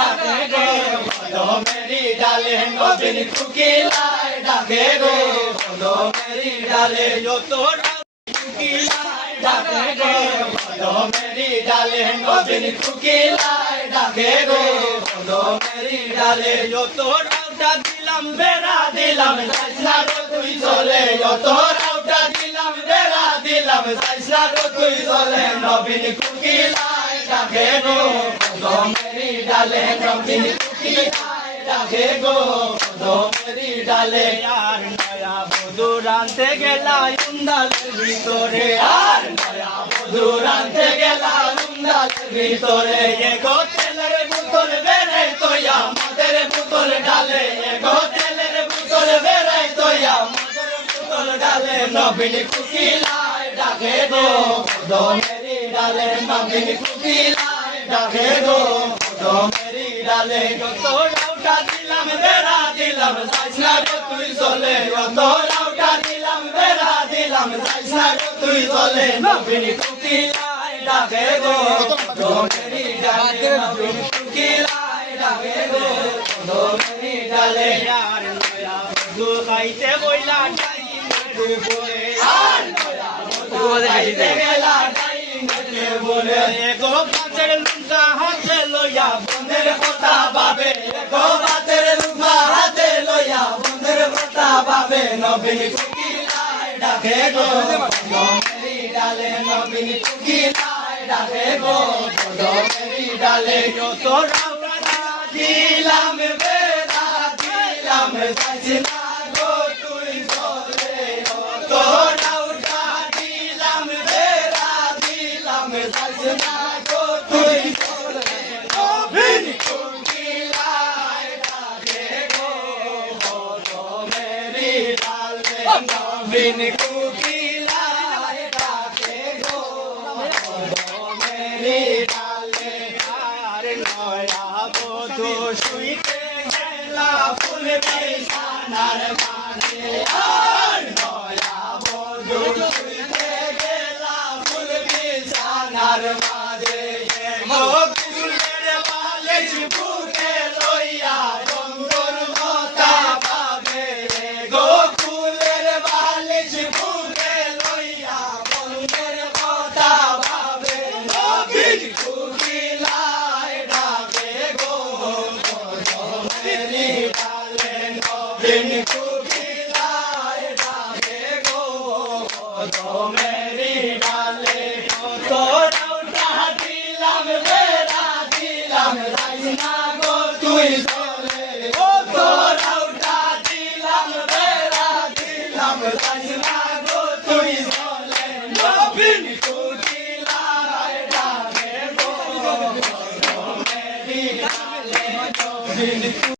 ডাকে গো কদমেরি ডালে নবীন কুকিলায় ডাকে গো কদমেরি ডালে যত কুকিলায় ডাকে গো কদমেরি ডালে নবীন কুকিলায় ডাকে গো কদমেরি ডালে যত রাউটা দিলাম বেড়া দিলাম যাইস না গো তুই চলে যত রাউটা দিলাম বেড়া দিলাম যাইস না গো তুই চলে নবীন কুকিলায় ডাকে গো কদমেরি ডালে নবীন কুকিলায় ডাকে গো কদমেরি ডালে আর নয়া বধূ রানতে গেলা উন্দালের ভিতরে আর নয়া বধূ রানতে গেলা উন্দালের ভিতরে এগো তেলের বোতল বেড়ে তোয়া মদের বোতল ডালে এগো তেলের বোতল বেড়ে তোয়া মদের বোতল ডালে নবীন কুকিলায় ডাকে গো কদমেরি ডালে নবীন কুকিলায় ডাকে গো কদমেরি ডালে যত রাউটা দিলাম বেড়া দিলাম যাইস না গো তুই চলে যত রাউটা দিলাম বেড়া দিলাম যাইস না গো তুই চলে নবীন কুকিলায় ডাকে গো কদমেরি ডালে নবীন কুকিলায় ডাকে গো কদমেরি ডালে আর নয়া বধূ খাইতে বইলা ডাইনের উপরে আর নয়া বধূ খাইতে গেলা ডাইনের উপরে এগো গাছের লুঙ্গা হাতে লইয়া বন্ধের কথা ভাবে এগো গাছের লুঙ্গা হাতে লইয়া বন্ধের কথা ভাবে নবীন কুকিলায় ডাকে গো কদমেরি ডালে নবীন কুকিলায় ডাকে গো কদমেরি ডালে যত রাউটা দিলাম বেড়া দিলাম যাইস না গো তুই চলে যত রাউটা দিলাম বেড়া দিলাম যাইস না গো তুই চলে নবীন কুকিলায় ডাকে গো কদমেরি ডালে নবীন কুকিলায় ডাকে গো কদমেরি ডালে আর নয়া বধূ শুইতে গেলা ফুল বিছানার মাঝে আর নয়া বধূ শুইতে গেলা ফুল বিছানার মাঝে গো ফুলের বালিশ বুকে লইয়া বন্ধুর কথা ভাবে গো ফুলের বালিশ বুকে লইয়া বন্ধুর কথা ভাবে নবীন কুকিলায় ডাকে গো কদমেরি ডালে নবীন কুকিলায় ডাকে গো কদমেরি ডালে যত রাউটা দিলাম বেড়া দিলাম যাইস না গো তুই চলে যত রাউটা দিলাম বেড়া দিলাম যাইস না গো তুই চলে নবীন কুকিলায় ডাকে গো কদমেরি ডালে নবীন